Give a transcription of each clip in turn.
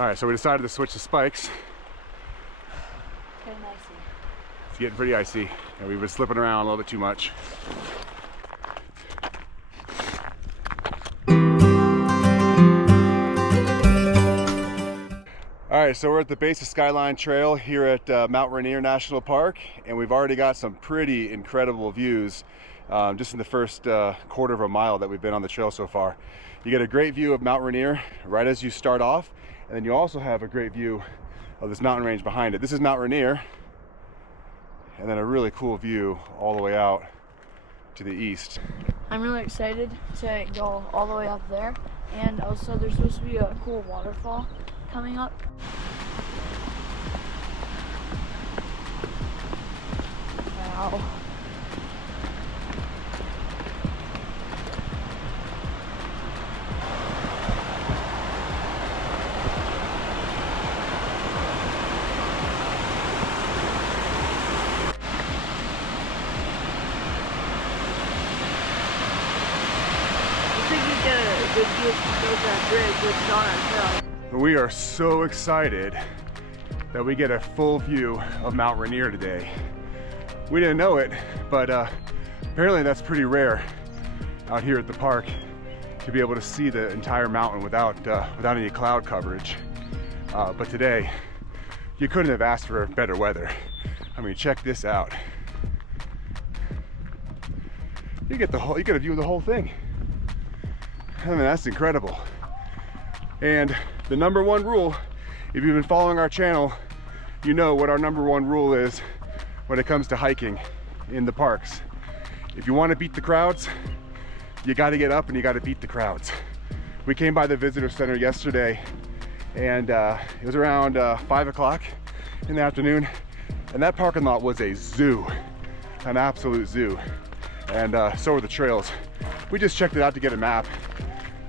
All right, so we decided to switch to spikes. Getting icy. It's getting pretty icy, and we've been slipping around a little bit too much. All right, so we're at the base of Skyline Trail here at Mount Rainier National Park, and we've already got some pretty incredible views just in the first quarter of a mile that we've been on the trail so far. You get a great view of Mount Rainier right as you start off, and then you also have a great view of this mountain range behind it. This is Mount Rainier, and then a really cool view all the way out to the east. I'm really excited to go all the way up there, and also there's supposed to be a cool waterfall coming up. Wow. Good view from that bridge, which is on our trail. We are so excited that we get a full view of Mount Rainier today. We didn't know it, but apparently that's pretty rare out here at the park to be able to see the entire mountain without any cloud coverage. But today, you couldn't have asked for better weather. I mean, check this out. You get a view of the whole thing. I mean, that's incredible. And the number one rule, if you've been following our channel, you know what our number one rule is when it comes to hiking in the parks. If you want to beat the crowds, you got to get up and you got to beat the crowds. We came by the visitor center yesterday, and it was around 5 o'clock in the afternoon, and that parking lot was a zoo, an absolute zoo. And so were the trails. We just checked it out to get a map.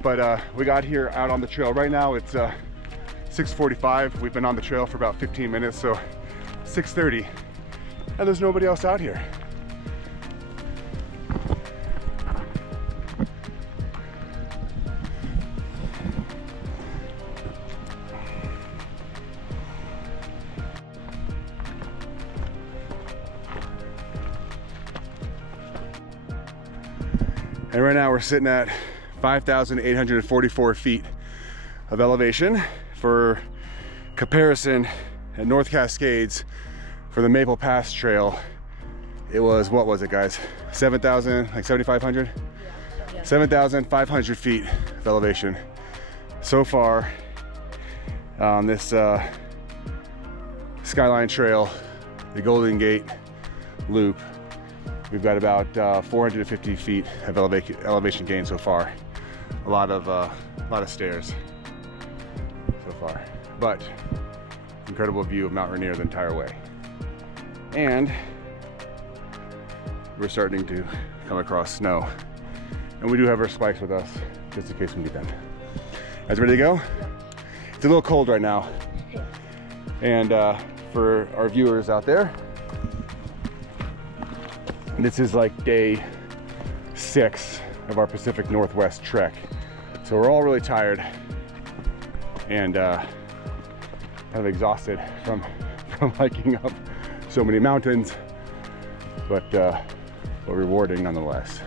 But we got here out on the trail. Right now it's 6:45. We've been on the trail for about 15 minutes, so 6:30, and there's nobody else out here. And right now we're sitting at 5,844 feet of elevation. For comparison, at North Cascades for the Maple Pass Trail, it was, what was it, guys? 7,000, like 7,500? Yeah. 7,500 feet of elevation. So far on this Skyline Trail, the Golden Gate Loop, we've got about 450 feet of elevation gain so far. A lot of stairs so far, but incredible view of Mount Rainier the entire way. And we're starting to come across snow, and we do have our spikes with us just in case we need them. Guys, ready to go? It's a little cold right now, and for our viewers out there, this is like day 6 of our Pacific Northwest trek. So we're all really tired and kind of exhausted from hiking up so many mountains, but rewarding nonetheless.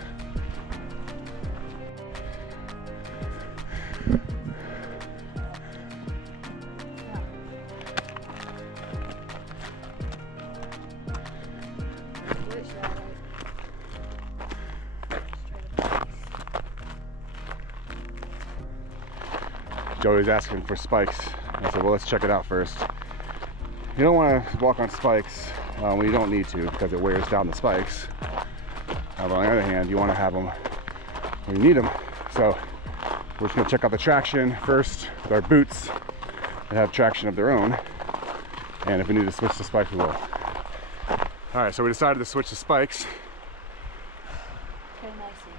Joey's asking for spikes. I said, well, let's check it out first. You don't want to walk on spikes when you don't need to, because it wears down the spikes. But on the other hand, you want to have them when you need them. So we're just going to check out the traction first with our boots that have traction of their own. And if we need to switch to spikes, we will. All right, so we decided to switch to spikes. Getting icy.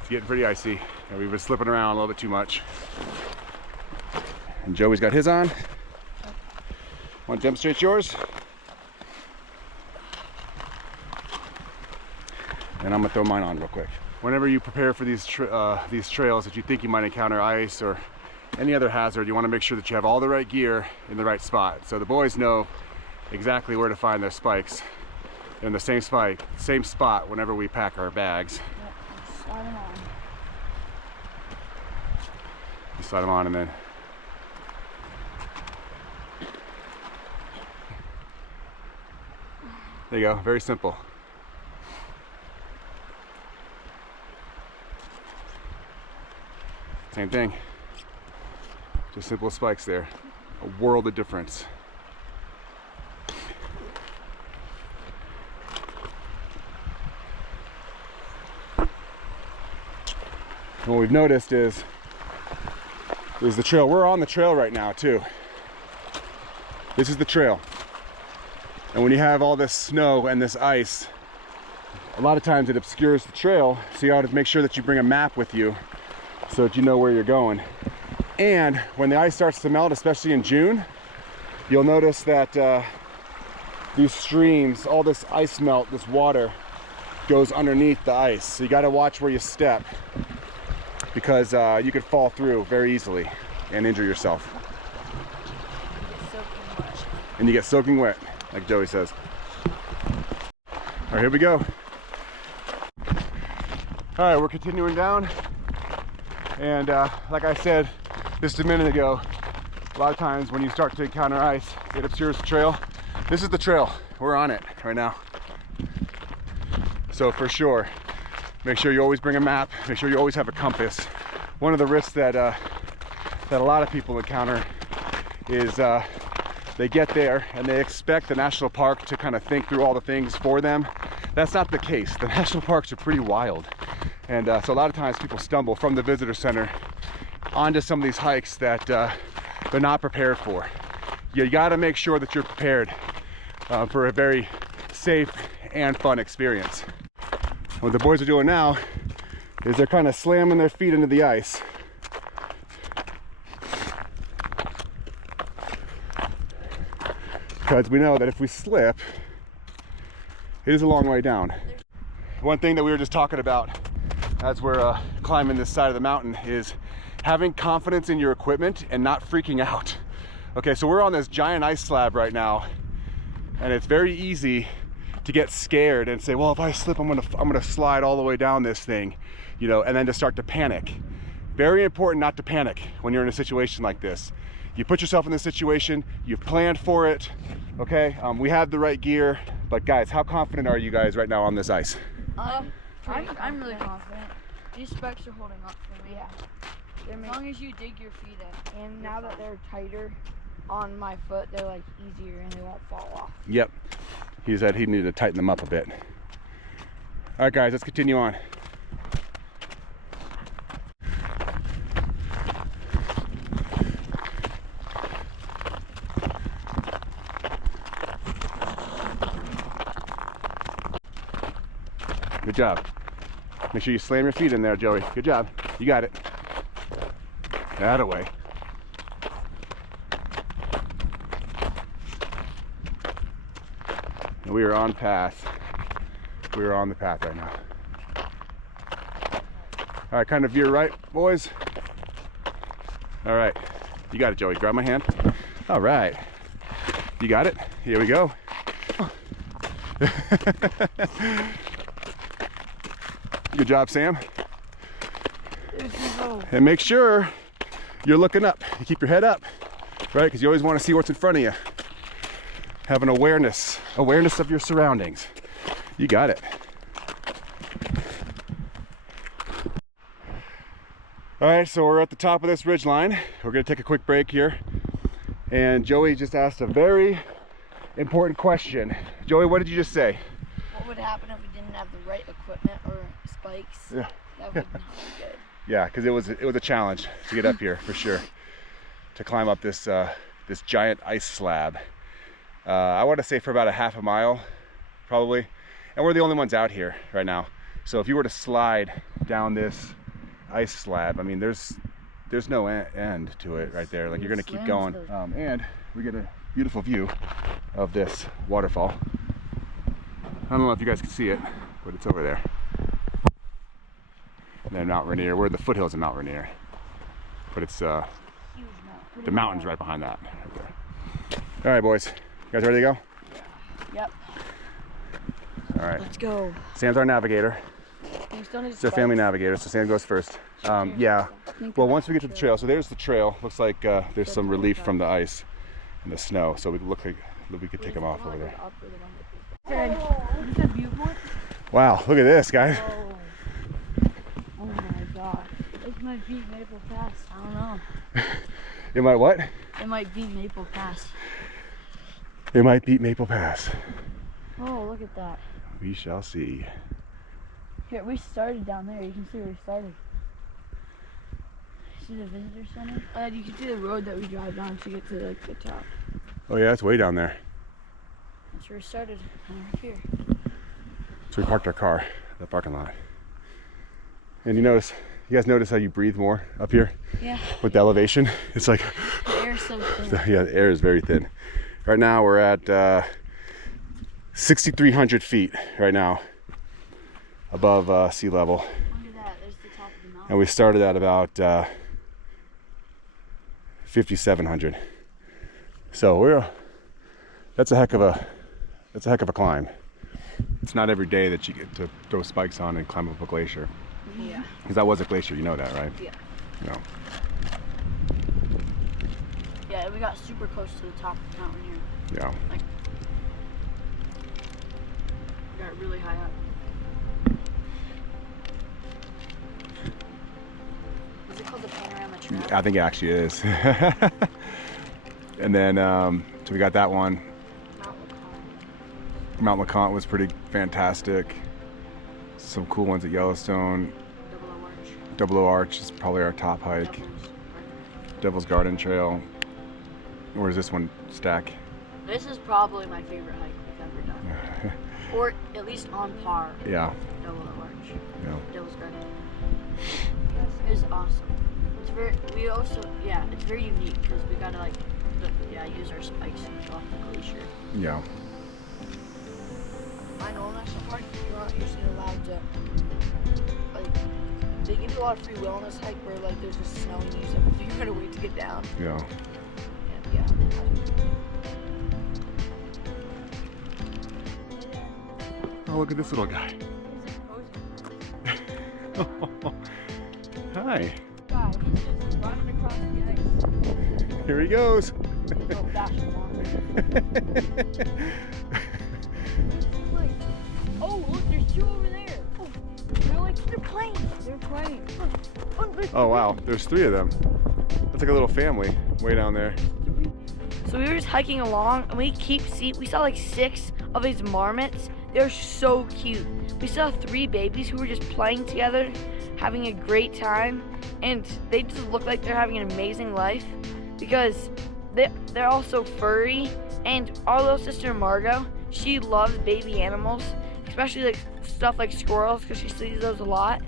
It's getting pretty icy, and we've been slipping around a little bit too much. And Joey's got his on. Want to demonstrate yours? And I'm gonna throw mine on real quick. Whenever you prepare for these trails that you think you might encounter ice or any other hazard, you want to make sure that you have all the right gear in the right spot. So the boys know exactly where to find their spikes in the same spot whenever we pack our bags. Yep, slide them on. You slide them on and then there you go, very simple. Same thing, just simple spikes there, a world of difference. And what we've noticed is the trail. We're on the trail right now too. This is the trail. And when you have all this snow and this ice, a lot of times it obscures the trail, so you ought to make sure that you bring a map with you so that you know where you're going. And when the ice starts to melt, especially in June, you'll notice that these streams, all this ice melt, this water goes underneath the ice. So you got to watch where you step, because you could fall through very easily and injure yourself. And you get soaking wet, like Joey says. All right, here we go. All right, we're continuing down. And like I said just a minute ago, a lot of times when you start to encounter ice, it obscures the trail. This is the trail. We're on it right now. So for sure, make sure you always bring a map. Make sure you always have a compass. One of the risks that a lot of people encounter is they get there and they expect the national park to kind of think through all the things for them. That's not the case. The national parks are pretty wild. And so a lot of times people stumble from the visitor center onto some of these hikes that they're not prepared for. You got to make sure that you're prepared for a very safe and fun experience. What the boys are doing now is they're kind of slamming their feet into the ice. Because we know that if we slip, it is a long way down. One thing that we were just talking about as we're climbing this side of the mountain is having confidence in your equipment and not freaking out. Okay, so we're on this giant ice slab right now, and it's very easy to get scared and say, well, if I slip, I'm gonna slide all the way down this thing, you know, and then to start to panic. Very important not to panic when you're in a situation like this. You put yourself in this situation, you've planned for it, okay? We have the right gear, but guys, how confident are you guys right now on this ice? I'm really confident. These spikes are holding up for me. Yeah. As long as you dig your feet in. And now that they're tighter on my foot, they're like easier and they won't fall off. Yep. He said he needed to tighten them up a bit. All right, guys, let's continue on. Good job. Make sure you slam your feet in there, Joey. Good job. You got it. That-a-way. And we are on path. We are on the path right now. All right, kind of veer right, boys. All right. You got it, Joey. Grab my hand. All right. You got it. Here we go. Good job, Sam. And make sure you're looking up. You keep your head up, right? Because you always want to see what's in front of you. Have an awareness of your surroundings. You got it. All right, so we're at the top of this ridge line. We're gonna take a quick break here. And Joey just asked a very important question. Joey, what did you just say? What would happen if we didn't have the right equipment or spikes? Yeah. That would not be good. Yeah, because it was a challenge to get up here for sure. To climb up this this giant ice slab. I want to say for about a half a mile, probably. And we're the only ones out here right now. So if you were to slide down this ice slab, I mean, there's no end to it right there. Like, you're gonna keep going. And we get a beautiful view of this waterfall. I don't know if you guys can see it, but it's over there. And then Mount Rainier, we're at the foothills of Mount Rainier. But it's The mountain's right behind that. Right there. All right, boys. You guys ready to go? Yep. All right. Let's go. Sam's our navigator. It's our family navigator, so Sam goes first. Yeah. Well, once we get to the trail, so there's the trail. Looks like there's some relief from the ice and the snow, so we look like we could take them off over there. Wow, look at this, guys. Oh my god. This might beat Maple Pass. I don't know. It might what? It might beat Maple Pass. It might beat Maple Pass. Oh, look at that. We shall see. Here, we started down there. You can see where we started. See the visitor center? And you can see the road that we drive down to get to like the top. Oh yeah, it's way down there. That's where we started. Right here. So we parked our car in the parking lot. And you guys notice how you breathe more up here? Yeah. With the elevation? It's like... The air's so thin. Yeah, the air is very thin. Right now we're at 6,300 feet right now above sea level. Look at that. There's the top of the mountain. And we started at about 5,700. So that's a heck of a climb. It's not every day that you get to throw spikes on and climb up a glacier. Yeah. Because that was a glacier, you know that, right? Yeah. No. Yeah, we got super close to the top of the mountain here. Yeah. Like, we got really high up. Is it called the Panorama Trail? I think it actually is. And then, so we got that one. Mount LeConte was pretty fantastic. Some cool ones at Yellowstone. Double O Arch is probably our top hike. Devil's Garden Trail. Where's this one stack? This is probably my favorite hike we've ever done. Or at least on par. Yeah. Double O Arch. Yeah. Devil's Garden. It's awesome. It's very, it's very unique because we gotta use our spikes and go off the glacier. Yeah. I know National Park, you're not usually allowed to, they give you a lot of free will on this hike where there's just snow and you just have to figure out a way to get down. Yeah. And Oh, look at this little guy. Hi. God, he's just running across the ice. Here he goes. Oh, gosh, oh, look, there's two over there. Oh, they're playing. They're playing. Oh, wow. There's three of them. That's like a little family way down there. So we were just hiking along, and we saw like 6 of these marmots. They're so cute. We saw 3 babies who were just playing together, having a great time, and they just look like they're having an amazing life because they're all so furry. And our little sister Margot, she loves baby animals, especially like stuff like squirrels because she sees those a lot.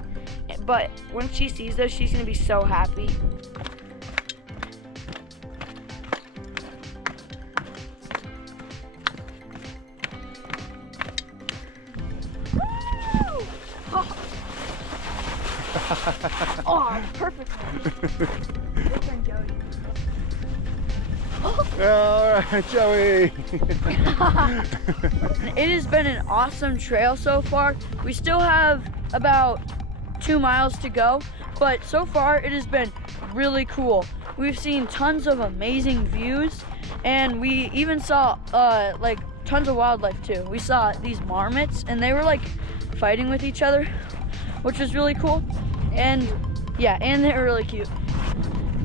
But when she sees those, she's gonna be so happy. Oh, perfect. Your turn, Joey. All right, Joey. It has been an awesome trail so far. We still have about 2 miles to go, but so far it has been really cool. We've seen tons of amazing views, and we even saw tons of wildlife too. We saw these marmots, and they were like fighting with each other, which was really cool. And yeah, and they're really cute.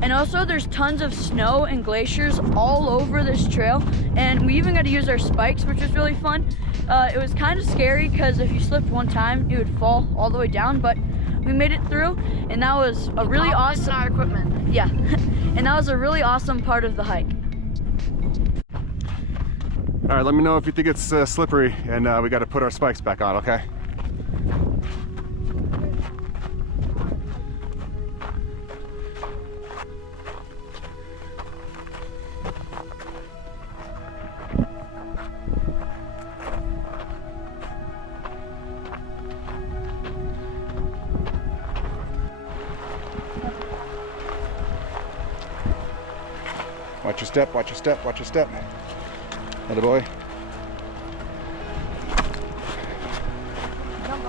And also there's tons of snow and glaciers all over this trail, and we even got to use our spikes, which was really fun. It was kind of scary because if you slipped one time you would fall all the way down, but we made it through, and that was a really awesome our equipment. Yeah. And that was a really awesome part of the hike. All right, let me know if you think it's slippery, and we got to put our spikes back on, okay? step, watch your step, watch your step. Atta boy. Here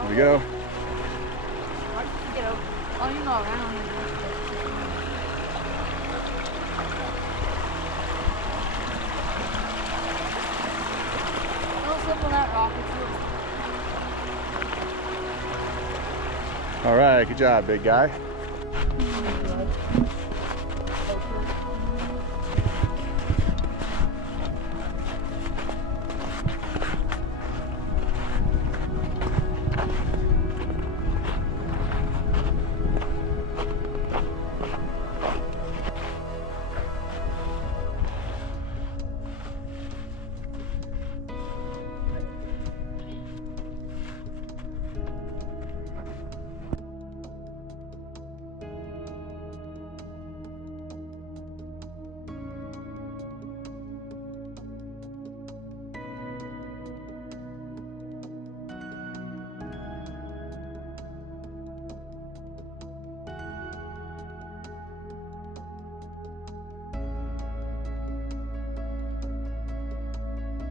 we go. Why did you get over? Oh, you know around. Don't slip on that rock. All right, good job, big guy.